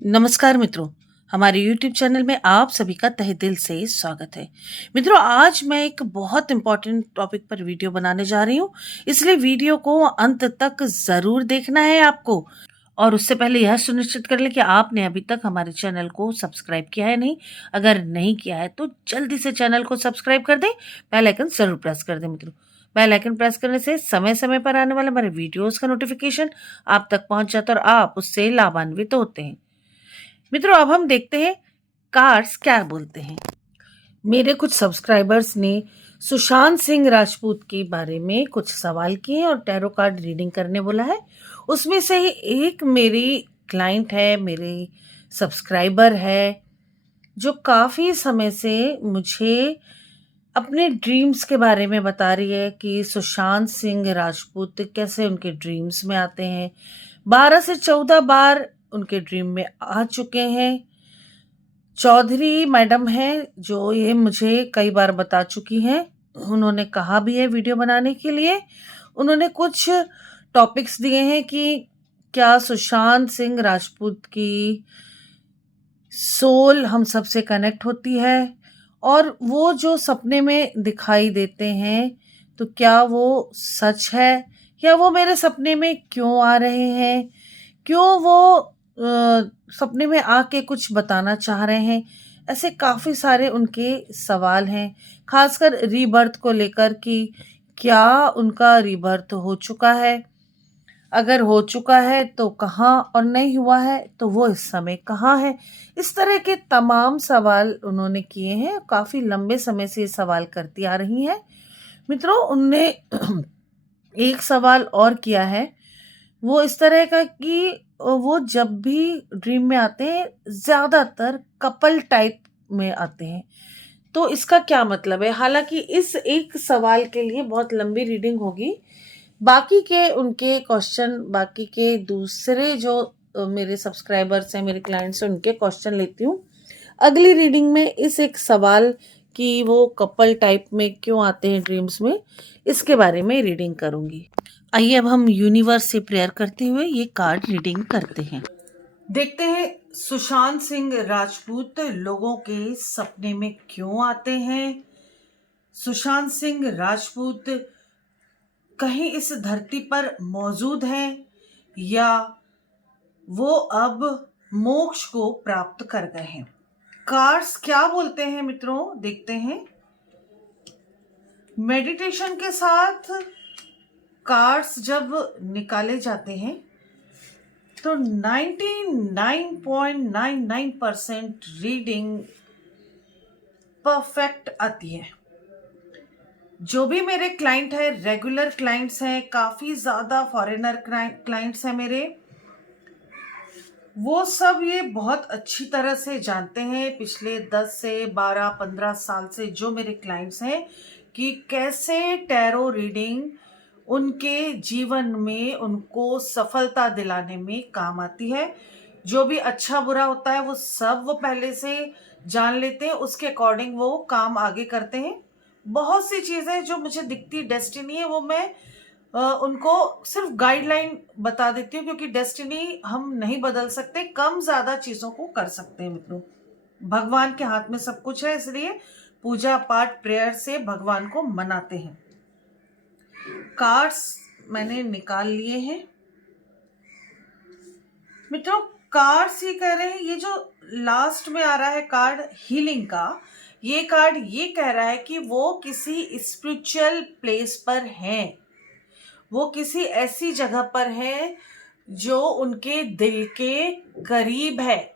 नमस्कार मित्रों, हमारे YouTube चैनल में आप सभी का तहे दिल से स्वागत है। मित्रों, आज मैं एक बहुत इम्पोर्टेंट टॉपिक पर वीडियो बनाने जा रही हूँ, इसलिए वीडियो को अंत तक ज़रूर देखना है आपको। और उससे पहले यह सुनिश्चित कर लें कि आपने अभी तक हमारे चैनल को सब्सक्राइब किया है नहीं। अगर नहीं किया है तो जल्दी से चैनल को सब्सक्राइब कर दें, बेल आइकन ज़रूर प्रेस कर दें मित्रों। बेल आइकन प्रेस करने से समय-समय पर आने वाले हमारे वीडियोज़ का नोटिफ़िकेशन आप तक पहुँच जाता है और आप उससे लाभान्वित होते हैं। मित्रों, अब हम देखते हैं कार्ड्स क्या बोलते हैं। मेरे कुछ सब्सक्राइबर्स ने सुशांत सिंह राजपूत के बारे में कुछ सवाल किए और टैरो कार्ड रीडिंग करने बोला है। उसमें से ही एक मेरी क्लाइंट है, मेरी सब्सक्राइबर है, जो काफ़ी समय से मुझे अपने ड्रीम्स के बारे में बता रही है कि सुशांत सिंह राजपूत कैसे उनके ड्रीम्स में आते हैं। 12 से 14 बार उनके ड्रीम में आ चुके हैं। चौधरी मैडम हैं जो ये मुझे कई बार बता चुकी हैं। उन्होंने कहा भी है वीडियो बनाने के लिए। उन्होंने कुछ टॉपिक्स दिए हैं कि क्या सुशांत सिंह राजपूत की सोल हम सबसे कनेक्ट होती है, और वो जो सपने में दिखाई देते हैं तो क्या वो सच है, या वो मेरे सपने में क्यों आ रहे हैं, क्यों वो सपने में आके कुछ बताना चाह रहे हैं। ऐसे काफ़ी सारे उनके सवाल हैं, खासकर रीबर्थ को लेकर कि क्या उनका रीबर्थ हो चुका है, अगर हो चुका है तो कहाँ, और नहीं हुआ है तो वो इस समय कहाँ है। इस तरह के तमाम सवाल उन्होंने किए हैं। काफ़ी लंबे समय से ये सवाल करती आ रही हैं। मित्रों, उनने एक सवाल और किया है, वो इस तरह का कि वो जब भी ड्रीम में आते हैं ज़्यादातर कपल टाइप में आते हैं। तो इसका क्या मतलब है? हालाँकि इस एक सवाल के लिए बहुत लंबी रीडिंग होगी। बाकी के उनके क्वेश्चन, बाकी के दूसरे जो मेरे सब्सक्राइबर्स हैं, मेरे क्लाइंट्स हैं, उनके क्वेश्चन लेती हूँ। अगली रीडिंग में इस एक सवाल कि वो कपल टाइप में क्यों आते हैं ड्रीम्स में, इसके बारे में रीडिंग करूँगी। आइए अब हम यूनिवर्स से प्रेयर करते हुए ये कार्ड रीडिंग करते हैं। देखते हैं सुशांत सिंह राजपूत लोगों के सपने में क्यों आते हैं। सुशांत सिंह राजपूत कहीं इस धरती पर मौजूद हैं, या वो अब मोक्ष को प्राप्त कर गए हैं। कार्ड्स क्या बोलते हैं मित्रों, देखते हैं। मेडिटेशन के साथ कार्ड्स जब निकाले जाते हैं तो 99.99% रीडिंग परफेक्ट आती है। जो भी मेरे क्लाइंट है, रेगुलर क्लाइंट्स हैं, काफ़ी ज़्यादा फॉरेनर क्लाइंट्स हैं मेरे, वो सब ये बहुत अच्छी तरह से जानते हैं पिछले 10 से 12-15 साल से जो मेरे क्लाइंट्स हैं, कि कैसे टैरो रीडिंग उनके जीवन में उनको सफलता दिलाने में काम आती है। जो भी अच्छा बुरा होता है वो सब वो पहले से जान लेते हैं, उसके अकॉर्डिंग वो काम आगे करते हैं। बहुत सी चीज़ें जो मुझे दिखती डेस्टिनी है, वो मैं उनको सिर्फ गाइडलाइन बता देती हूँ, क्योंकि डेस्टिनी हम नहीं बदल सकते, कम ज़्यादा चीज़ों को कर सकते हैं मित्रों। भगवान के हाथ में सब कुछ है, इसलिए पूजा पाठ प्रेयर से भगवान को मनाते हैं। कार्ड्स मैंने निकाल लिए हैं मित्रों। कार्ड्स ये कह रहे हैं, ये जो लास्ट में आ रहा है कार्ड हीलिंग का, ये कार्ड ये कह रहा है कि वो किसी स्पिरिचुअल प्लेस पर हैं, वो किसी ऐसी जगह पर है जो उनके दिल के करीब है,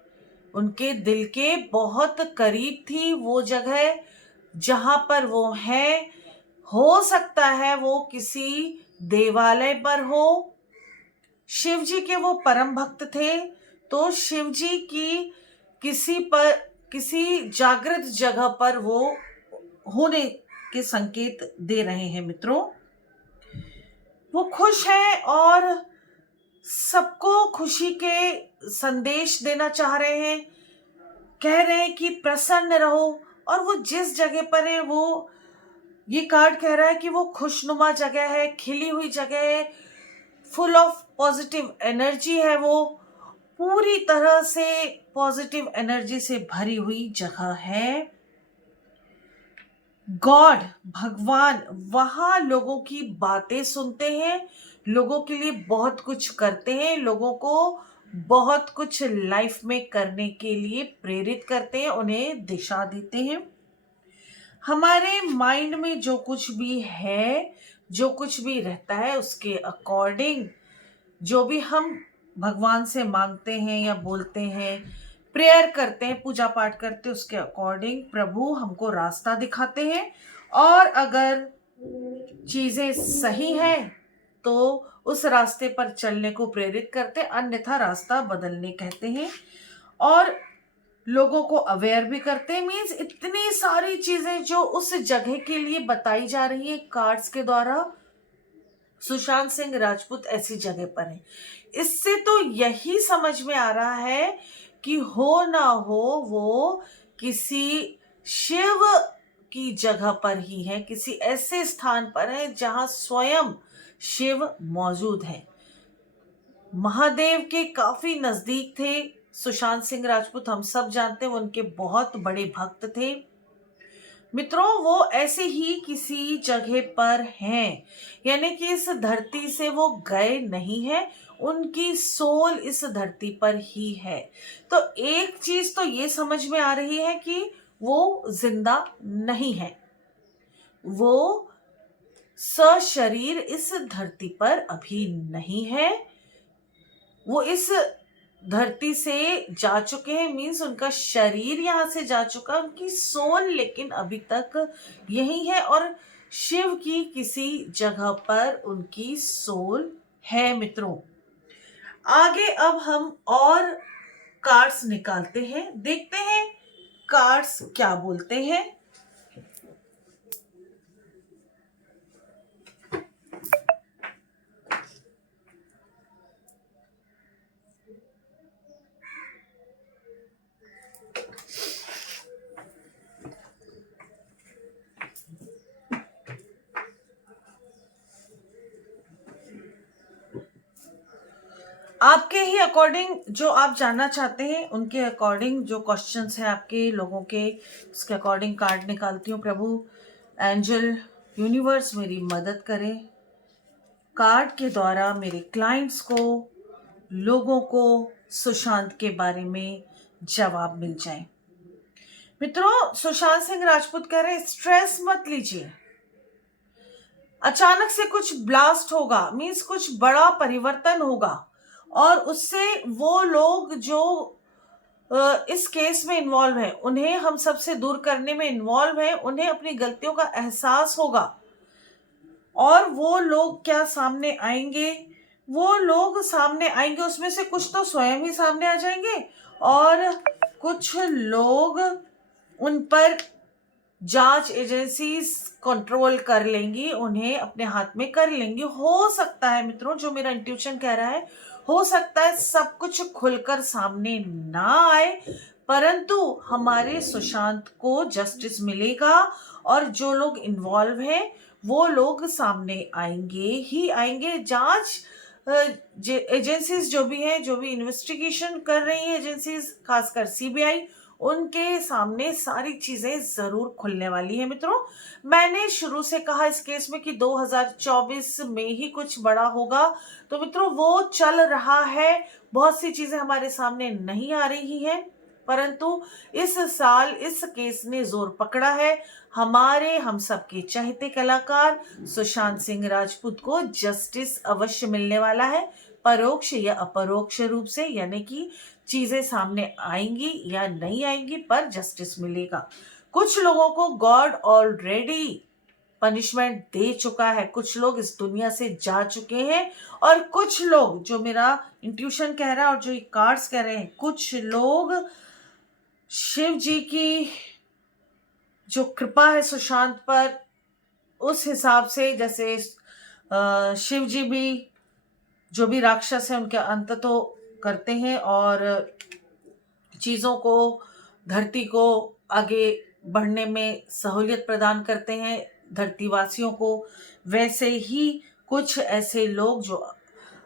उनके दिल के बहुत करीब थी वो जगह जहाँ पर वो हैं। हो सकता है वो किसी देवालय पर हो। शिव जी के वो परम भक्त थे, तो शिव जी की किसी जागृत जगह पर वो होने के संकेत दे रहे हैं मित्रों। वो खुश हैं और सबको खुशी के संदेश देना चाह रहे हैं, कह रहे हैं कि प्रसन्न रहो। और वो जिस जगह पर है, वो ये कार्ड कह रहा है कि वो खुशनुमा जगह है, खिली हुई जगह है, फुल ऑफ पॉजिटिव एनर्जी है वो, पूरी तरह से पॉजिटिव एनर्जी से भरी हुई जगह है। गॉड, भगवान वहां लोगों की बातें सुनते हैं, लोगों के लिए बहुत कुछ करते हैं, लोगों को बहुत कुछ लाइफ में करने के लिए प्रेरित करते हैं, उन्हें दिशा देते हैं। हमारे माइंड में जो कुछ भी है, जो कुछ भी रहता है, उसके अकॉर्डिंग जो भी हम भगवान से मांगते हैं या बोलते हैं, प्रेयर करते हैं, पूजा पाठ करते हैं, उसके अकॉर्डिंग प्रभु हमको रास्ता दिखाते हैं। और अगर चीजें सही हैं तो उस रास्ते पर चलने को प्रेरित करते, अन्यथा रास्ता बदलने कहते हैं। और लोगों को अवेयर भी करते हैं। मीन्स इतनी सारी चीजें जो उस जगह के लिए बताई जा रही है कार्ड्स के द्वारा। सुशांत सिंह राजपूत ऐसी जगह पर है। इससे तो यही समझ में आ रहा है कि हो ना हो वो किसी शिव की जगह पर ही है, किसी ऐसे स्थान पर है जहां स्वयं शिव मौजूद है। महादेव के काफी नजदीक थे सुशांत सिंह राजपूत, हम सब जानते हैं, वो उनके बहुत बड़े भक्त थे। मित्रों, वो ऐसे ही किसी जगह पर हैं, यानी कि इस धरती से वो गए नहीं है, उनकी सोल इस धरती पर ही है। तो एक चीज तो ये समझ में आ रही है कि वो जिंदा नहीं है, वो सशरीर इस धरती पर अभी नहीं है, वो इस धरती से जा चुके हैं। मीन्स उनका शरीर यहाँ से जा चुका, उनकी सोल लेकिन अभी तक यही है, और शिव की किसी जगह पर उनकी सोल है। मित्रों, आगे अब हम और कार्ड्स निकालते हैं, देखते हैं कार्ड्स क्या बोलते हैं। आपके ही अकॉर्डिंग जो आप जानना चाहते हैं, उनके अकॉर्डिंग जो क्वेश्चंस हैं आपके लोगों के, उसके अकॉर्डिंग कार्ड निकालती हूँ। प्रभु, एंजल, यूनिवर्स मेरी मदद करे, कार्ड के द्वारा मेरे क्लाइंट्स को, लोगों को सुशांत के बारे में जवाब मिल जाए। मित्रों, सुशांत सिंह राजपूत कह रहे हैं स्ट्रेस मत लीजिए, अचानक से कुछ ब्लास्ट होगा, मीन्स कुछ बड़ा परिवर्तन होगा, और उससे वो लोग जो इस केस में इन्वॉल्व है, उन्हें हम सबसे दूर करने में इन्वॉल्व है, उन्हें अपनी गलतियों का एहसास होगा, और वो लोग क्या सामने आएंगे, वो लोग सामने आएंगे, उसमें से कुछ तो स्वयं ही सामने आ जाएंगे, और कुछ लोग उन पर जांच एजेंसीज कंट्रोल कर लेंगी, उन्हें अपने हाथ में कर लेंगी। हो सकता है मित्रों, जो मेरा इंट्यूशन कह रहा है, हो सकता है सब कुछ खुलकर सामने ना आए, परंतु हमारे सुशांत को जस्टिस मिलेगा, और जो लोग इन्वॉल्व हैं वो लोग सामने आएंगे ही आएंगे। जांच एजेंसीज जो भी हैं, जो भी इन्वेस्टिगेशन कर रही हैं एजेंसीज, खासकर सीबीआई, उनके सामने सारी चीजें जरूर खुलने वाली है। मित्रों, मैंने शुरू से कहा इस केस में कि 2024 में ही कुछ बड़ा होगा, तो मित्रों वो चल रहा है। बहुत सी चीजें हमारे सामने नहीं आ रही हैं, परंतु इस साल इस केस ने जोर पकड़ा है। हमारे हम सबके चहेते कलाकार सुशांत सिंह राजपूत को जस्टिस अवश्य मिलने वाला है, परोक्ष या अपरोक्ष रूप से, यानी कि चीजें सामने आएंगी या नहीं आएंगी, पर जस्टिस मिलेगा। कुछ लोगों को गॉड ऑलरेडी पनिशमेंट दे चुका है, कुछ लोग इस दुनिया से जा चुके हैं, और कुछ लोग, जो मेरा इंट्यूशन कह रहा है और जो ये कार्ड्स कह रहे हैं, कुछ लोग शिव जी की जो कृपा है सुशांत पर, उस हिसाब से, जैसे शिव जी भी जो भी राक्षस है उनके अंत तो करते हैं, और चीज़ों को, धरती को आगे बढ़ने में सहूलियत प्रदान करते हैं धरतीवासियों को, वैसे ही कुछ ऐसे लोग जो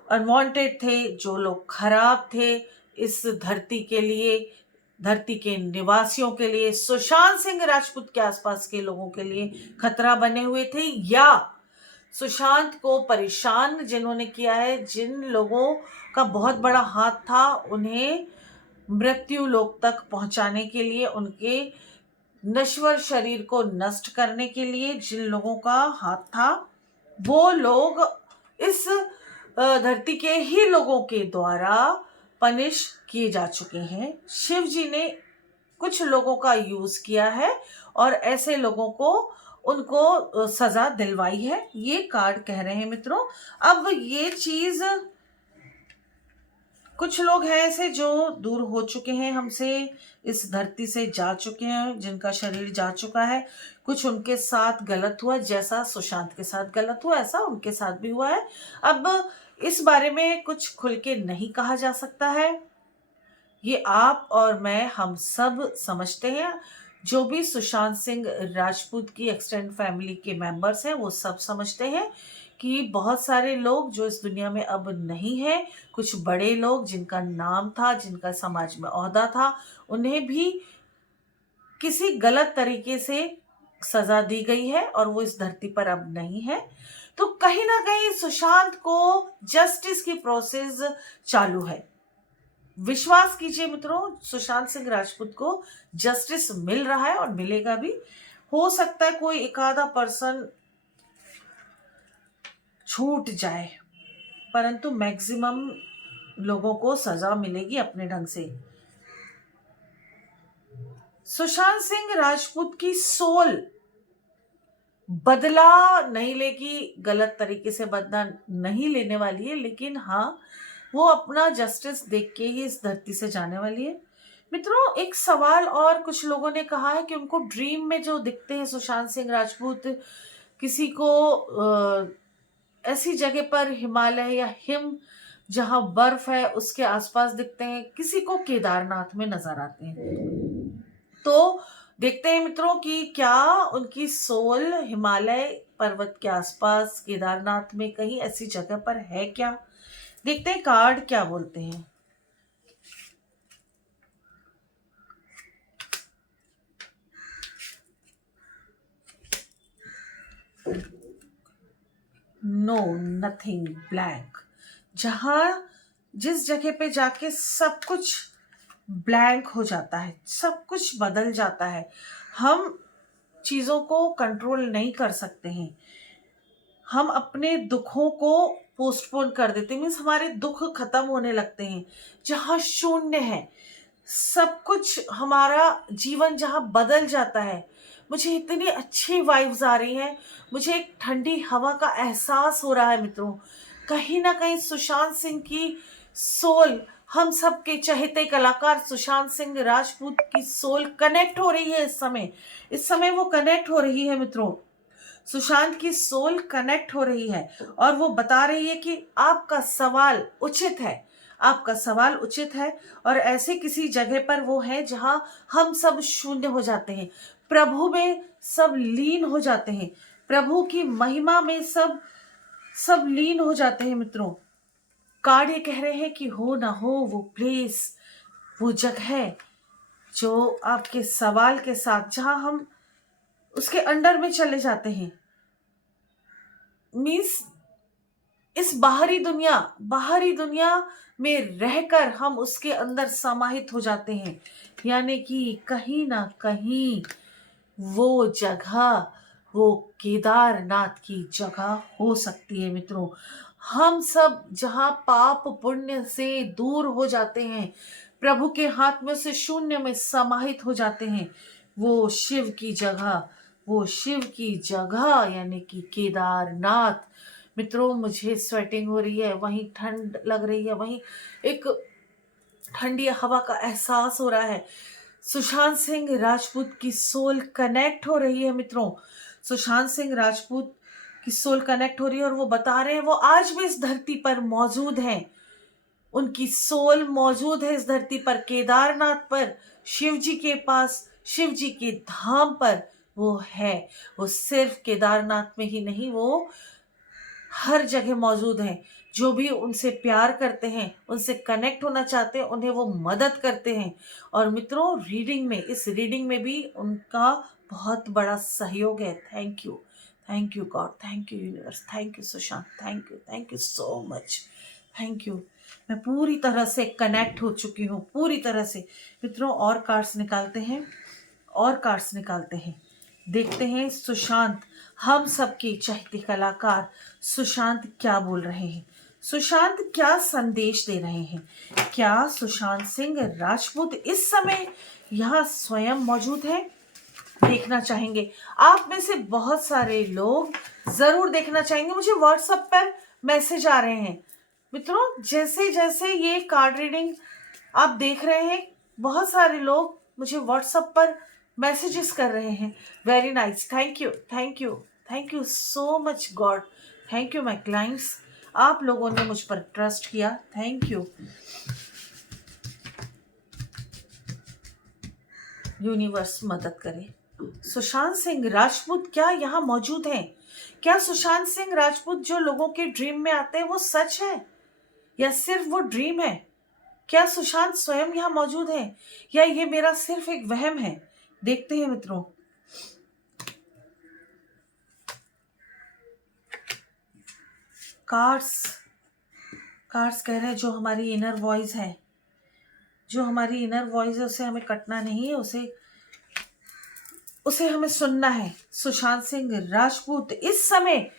अनवांटेड थे, जो लोग खराब थे, इस धरती के लिए, धरती के निवासियों के लिए, सुशांत सिंह राजपूत के आसपास के लोगों के लिए खतरा बने हुए थे, या सुशांत को परेशान जिन्होंने किया है, जिन लोगों का बहुत बड़ा हाथ था उन्हें मृत्यु लोक तक पहुंचाने के लिए, उनके नश्वर शरीर को नष्ट करने के लिए जिन लोगों का हाथ था, वो लोग इस धरती के ही लोगों के द्वारा पनिश किए जा चुके हैं। शिव जी ने कुछ लोगों का यूज किया है और ऐसे लोगों को उनको सजा दिलवाई है, ये कार्ड कह रहे हैं मित्रों। अब ये चीज, कुछ लोग हैं ऐसे जो दूर हो चुके हैं हमसे, इस धरती से जा चुके हैं, जिनका शरीर जा चुका है, कुछ उनके साथ गलत हुआ, जैसा सुशांत के साथ गलत हुआ ऐसा उनके साथ भी हुआ है। अब इस बारे में कुछ खुल के नहीं कहा जा सकता है, ये आप और मैं हम सब समझते हैं। जो भी सुशांत सिंह राजपूत की एक्सटेंड फैमिली के मेंबर्स हैं वो सब समझते हैं कि बहुत सारे लोग जो इस दुनिया में अब नहीं है, कुछ बड़े लोग जिनका नाम था, जिनका समाज में ओहदा था, उन्हें भी किसी गलत तरीके से सजा दी गई है और वो इस धरती पर अब नहीं है। तो कहीं ना कहीं सुशांत को जस्टिस की प्रोसेस चालू है। विश्वास कीजिए मित्रों, सुशांत सिंह राजपूत को जस्टिस मिल रहा है और मिलेगा भी। हो सकता है कोई एक आधा पर्सन छूट जाए, परंतु मैक्सिमम लोगों को सजा मिलेगी अपने ढंग से। सुशांत सिंह राजपूत की सोल बदला नहीं लेगी, गलत तरीके से बदला नहीं लेने वाली है, लेकिन हाँ वो अपना जस्टिस देख के ही इस धरती से जाने वाली है। मित्रों, एक सवाल और, कुछ लोगों ने कहा है कि उनको ड्रीम में जो दिखते हैं सुशांत सिंह राजपूत, किसी को ऐसी जगह पर हिमालय या हिम जहां बर्फ है उसके आसपास दिखते हैं, किसी को केदारनाथ में नजर आते हैं। तो देखते हैं मित्रों कि क्या उनकी सोल हिमालय पर्वत के आसपास केदारनाथ में कहीं ऐसी जगह पर है क्या। देखते हैं कार्ड क्या बोलते हैं। No, nothing, blank. जहां जिस जगह पे जाके सब कुछ ब्लैंक हो जाता है, सब कुछ बदल जाता है, हम चीजों को कंट्रोल नहीं कर सकते हैं, हम अपने दुखों को पोस्टपोन कर देते हैं, मीन्स हमारे दुख खत्म होने लगते हैं। जहां शून्य है, सब कुछ, हमारा जीवन जहां बदल जाता है। मुझे इतनी अच्छी वाइब्स आ रही हैं, मुझे एक ठंडी हवा का एहसास हो रहा है मित्रों। कहीं ना कहीं सुशांत सिंह की सोल, हम सब के चहेते कलाकार सुशांत सिंह राजपूत की सोल कनेक्ट हो रही है इस समय वो कनेक्ट हो रही है मित्रों। सुशांत की सोल कनेक्ट हो रही है और वो बता रही है कि आपका सवाल उचित है, आपका सवाल उचित है, और ऐसे किसी जगह पर वो है जहां हम सब शून्य हो जाते हैं, प्रभु में सब लीन हो जाते हैं, प्रभु की महिमा में सब लीन हो जाते हैं मित्रों। कार्ड ये कह रहे हैं कि हो ना हो वो प्लेस, वो जगह जो आपके सवाल के साथ, जहां हम उसके अंडर में चले जाते हैं, मीन्स इस बाहरी दुनिया में रहकर हम उसके अंदर समाहित हो जाते हैं, यानी कि कहीं ना कहीं वो जगह, वो केदारनाथ की जगह हो सकती है मित्रों। हम सब जहां पाप पुण्य से दूर हो जाते हैं, प्रभु के हाथ में से शून्य में समाहित हो जाते हैं, वो शिव की जगह यानी कि केदारनाथ। मित्रों, मुझे स्वेटिंग हो रही है, वहीं ठंड लग रही है, वहीं एक ठंडी हवा का एहसास हो रहा है। सुशांत सिंह राजपूत की सोल कनेक्ट हो रही है मित्रों, सुशांत सिंह राजपूत की सोल कनेक्ट हो रही है और वो बता रहे हैं वो आज भी इस धरती पर मौजूद हैं, उनकी सोल मौजूद है इस धरती पर, केदारनाथ पर, शिव जी के पास, शिव जी के धाम पर वो है। वो सिर्फ केदारनाथ में ही नहीं, वो हर जगह मौजूद है। जो भी उनसे प्यार करते हैं, उनसे कनेक्ट होना चाहते हैं, उन्हें वो मदद करते हैं। और मित्रों, इस रीडिंग में भी उनका बहुत बड़ा सहयोग है। Thank you God, thank you universe, thank you Sushant, thank you so much, thank you. मैं पूरी तरह से कनेक्ट हो चुकी हूँ, पूरी तरह से। मित्रों, और कार्ड्स निकालते हैं, देखते हैं सुशांत, हम सबके चहेते कलाकार सुशांत क्या बोल रहे हैं, सुशांत क्या संदेश दे रहे हैं। क्या सुशांत सिंह राजपूत इस समय यहाँ स्वयं मौजूद है? देखना चाहेंगे। आप में से बहुत सारे लोग जरूर देखना चाहेंगे। मुझे व्हाट्सएप पर मैसेज आ रहे हैं मित्रों, जैसे जैसे ये कार्ड रीडिंग आप देख रहे हैं, बहुत सारे लोग मुझे व्हाट्सएप पर मैसेजेस कर रहे हैं। Very nice, thank you so much God, thank you my clients. आप लोगों ने मुझ पर ट्रस्ट किया, थैंक यू। यूनिवर्स मदद करे। सुशांत सिंह राजपूत क्या यहाँ मौजूद हैं? क्या सुशांत सिंह राजपूत जो लोगों के ड्रीम में आते हैं वो सच है या सिर्फ वो ड्रीम है? क्या सुशांत स्वयं यहाँ मौजूद है या ये मेरा सिर्फ एक वहम है? देखते हैं मित्रों। कार्ड्स कह रहे हैं जो हमारी इनर वॉइस है, उसे हमें कटना नहीं है, उसे हमें सुनना है। सुशांत सिंह राजपूत इस समय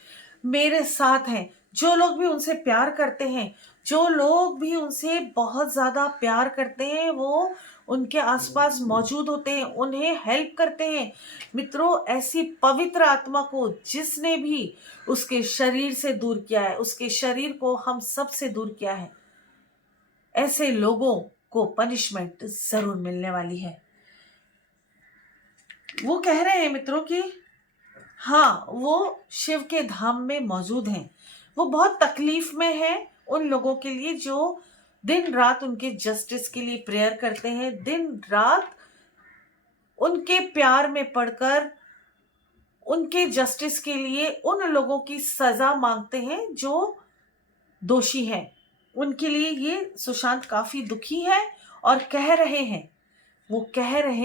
मेरे साथ हैं। जो लोग भी उनसे प्यार करते हैं, जो लोग भी उनसे बहुत ज्यादा प्यार करते हैं, वो उनके आसपास मौजूद होते हैं, उन्हें हेल्प करते हैं। मित्रों, ऐसी पवित्र आत्मा को जिसने भी उसके शरीर से दूर किया है, उसके शरीर को हम सब से दूर किया है, ऐसे लोगों को पनिशमेंट जरूर मिलने वाली है। वो कह रहे हैं मित्रों कि हाँ, वो शिव के धाम में मौजूद हैं। वो बहुत तकलीफ में है उन लोगों के लिए जो दिन रात उनके जस्टिस के लिए प्रेयर करते हैं, दिन रात उनके प्यार में पड़कर उनके जस्टिस के लिए उन लोगों की सजा मांगते हैं जो दोषी हैं। उनके लिए ये सुशांत काफी दुखी है और कह रहे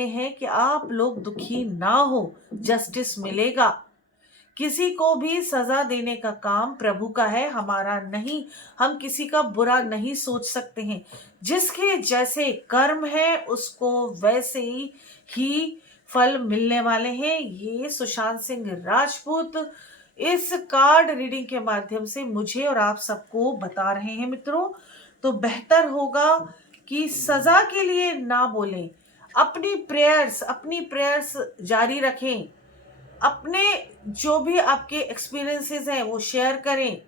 हैं कि आप लोग दुखी ना हो, जस्टिस मिलेगा। किसी को भी सजा देने का काम प्रभु का है, हमारा नहीं। हम किसी का बुरा नहीं सोच सकते हैं। जिसके जैसे कर्म है उसको वैसे ही फल मिलने वाले हैं। ये सुशांत सिंह राजपूत इस कार्ड रीडिंग के माध्यम से मुझे और आप सबको बता रहे हैं मित्रों। तो बेहतर होगा कि सजा के लिए ना बोलें, अपनी प्रेयर्स जारी रखें। अपने जो भी आपके एक्सपीरियंसेस हैं वो शेयर करें,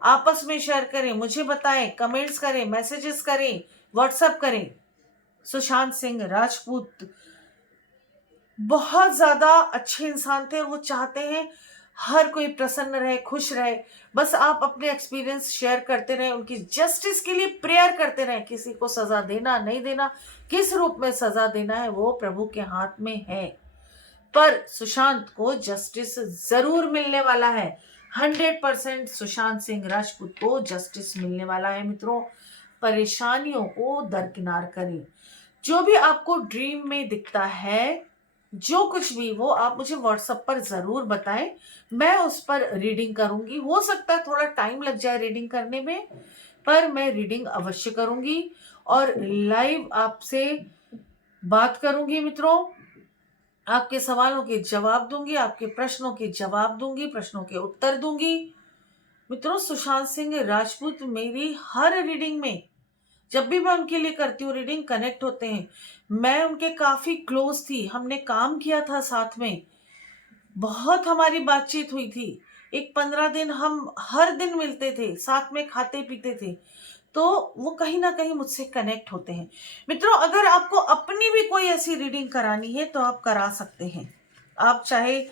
आपस में शेयर करें, मुझे बताएं, कमेंट्स करें, मैसेजेस करें, व्हाट्सएप करें। सुशांत सिंह राजपूत बहुत ज्यादा अच्छे इंसान थे। वो चाहते हैं हर कोई प्रसन्न रहे, खुश रहे। बस आप अपने एक्सपीरियंस शेयर करते रहे, उनकी जस्टिस के लिए प्रेयर करते रहे। किसी को सजा देना नहीं देना, किस रूप में सजा देना है, वो प्रभु के हाथ में है। पर सुशांत को जस्टिस जरूर मिलने वाला है। 100% सुशांत सिंह राजपूत को जस्टिस मिलने वाला है मित्रों। परेशानियों को दरकिनार करें। जो भी आपको ड्रीम में दिखता है, जो कुछ भी, वो आप मुझे व्हाट्सएप पर जरूर बताएं। मैं उस पर रीडिंग करूंगी। हो सकता है थोड़ा टाइम लग जाए रीडिंग करने में, पर मैं रीडिंग अवश्य करूंगी और लाइव आपसे बात करूंगी मित्रों। आपके सवालों के जवाब दूंगी, आपके प्रश्नों के जवाब दूंगी, प्रश्नों के उत्तर दूंगी। मित्रों, सुशांत सिंह राजपूत मेरी हर रीडिंग में, जब भी मैं उनके लिए करती हूँ रीडिंग, कनेक्ट होते हैं। मैं उनके काफी क्लोज थी, हमने काम किया था साथ में, बहुत हमारी बातचीत हुई थी। एक 15 दिन हम हर दिन मिलते थे, साथ में खाते पीते थे। तो वो कहीं ना कहीं मुझसे कनेक्ट होते हैं। मित्रों, अगर आपको अपनी भी कोई ऐसी रीडिंग करानी है तो आप करा सकते हैं। आप चाहे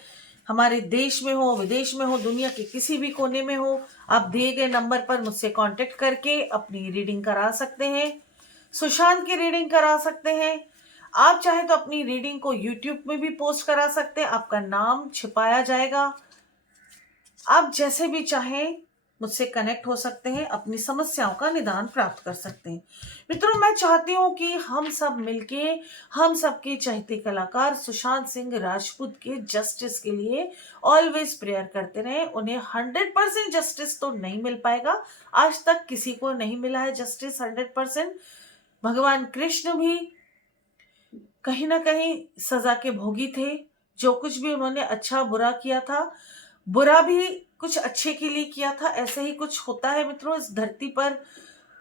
हमारे देश में हो, विदेश में हो, दुनिया के किसी भी कोने में हो, आप दिए गए नंबर पर मुझसे कांटेक्ट करके अपनी रीडिंग करा सकते हैं, सुशांत की रीडिंग करा सकते हैं। आप चाहे तो अपनी रीडिंग को यूट्यूब में भी पोस्ट करा सकते हैं, आपका नाम छिपाया जाएगा। आप जैसे भी चाहें मुझसे कनेक्ट हो सकते हैं, अपनी समस्याओं का निदान प्राप्त कर सकते हैं। मित्रों, मैं चाहती हूँ कि हम सब मिलके हम सबके चहेते कलाकार सुशांत सिंह राजपूत के जस्टिस के लिए ऑलवेज प्रेयर करते रहें। उन्हें 100% जस्टिस तो नहीं मिल पाएगा, आज तक किसी को नहीं मिला है जस्टिस 100%। भगवान कृष्ण भी कहीं ना कहीं सजा के भोगी थे। जो कुछ भी उन्होंने अच्छा बुरा किया था, बुरा भी कुछ अच्छे के लिए किया था। ऐसे ही कुछ होता है मित्रों इस धरती पर,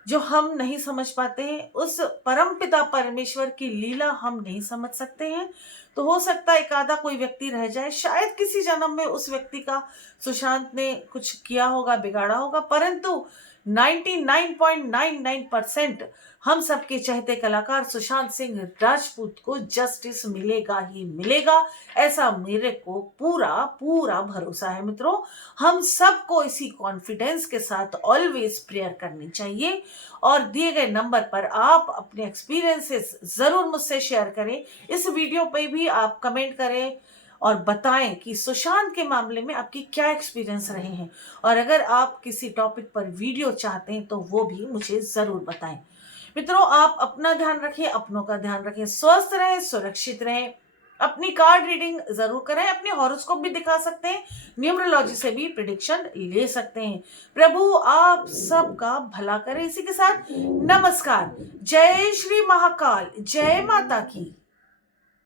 जो हम नहीं समझ पाते हैं। उस परमपिता परमेश्वर की लीला हम नहीं समझ सकते हैं। तो हो सकता है एक आधा कोई व्यक्ति रह जाए, शायद किसी जन्म में उस व्यक्ति का सुशांत ने कुछ किया होगा, बिगाड़ा होगा, परंतु 99.99% हम सबके चहेते कलाकार सुशांत सिंह राजपूत को जस्टिस मिलेगा ही मिलेगा, ऐसा मेरे को पूरा पूरा भरोसा है। मित्रों, हम सबको इसी कॉन्फिडेंस के साथ ऑलवेज प्रेयर करनी चाहिए। और दिए गए नंबर पर आप अपने एक्सपीरियंसेस जरूर मुझसे शेयर करें। इस वीडियो पे भी आप कमेंट करें और बताएं कि सुशांत के मामले में आपकी क्या एक्सपीरियंस रहे हैं। और अगर आप किसी टॉपिक पर वीडियो चाहते हैं तो वो भी मुझे जरूर बताएं। मित्रों, आप अपना ध्यान रखें, अपनों का ध्यान रखें, स्वस्थ रहें, सुरक्षित रहें। अपनी कार्ड रीडिंग जरूर करें, अपने हॉरोस्कोप भी दिखा सकते हैं, न्यूमरोलॉजी से भी प्रिडिक्शन ले सकते हैं। प्रभु आप सबका भला करे। इसी के साथ नमस्कार। जय श्री महाकाल, जय माता की।